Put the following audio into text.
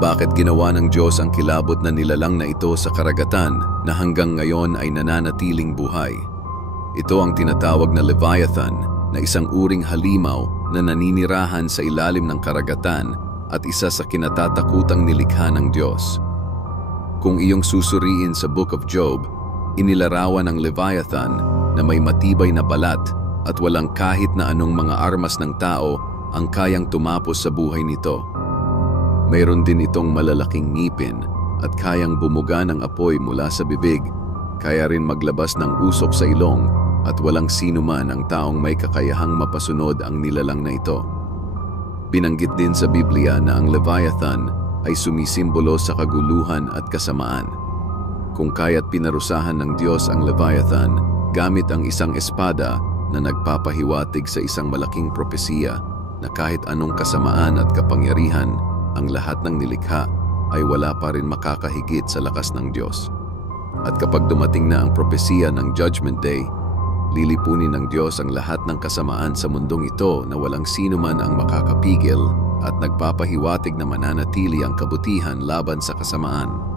Bakit ginawa ng Diyos ang kilabot na nilalang na ito sa karagatan na hanggang ngayon ay nananatiling buhay? Ito ang tinatawag na Leviathan, na isang uring halimaw na naninirahan sa ilalim ng karagatan at isa sa kinatatakutang nilikha ng Diyos. Kung iyong susuriin sa Book of Job, inilarawan ang Leviathan na may matibay na balat at walang kahit na anong mga armas ng tao ang kayang tumapos sa buhay nito. Mayroon din itong malalaking ngipin at kayang bumuga ng apoy mula sa bibig, kaya rin maglabas ng usok sa ilong at walang sino man ang taong may kakayahang mapasunod ang nilalang na ito. Binanggit din sa Biblia na ang Leviathan ay sumisimbolo sa kaguluhan at kasamaan. Kung kaya't pinarusahan ng Diyos ang Leviathan gamit ang isang espada na nagpapahiwatig sa isang malaking propesiya na kahit anong kasamaan at kapangyarihan, ang lahat ng nilikha ay wala pa rin makakahigit sa lakas ng Diyos. At kapag dumating na ang propesiya ng Judgment Day, lilipunin ng Diyos ang lahat ng kasamaan sa mundong ito na walang sino man ang makakapigil at nagpapahiwatig na mananatili ang kabutihan laban sa kasamaan.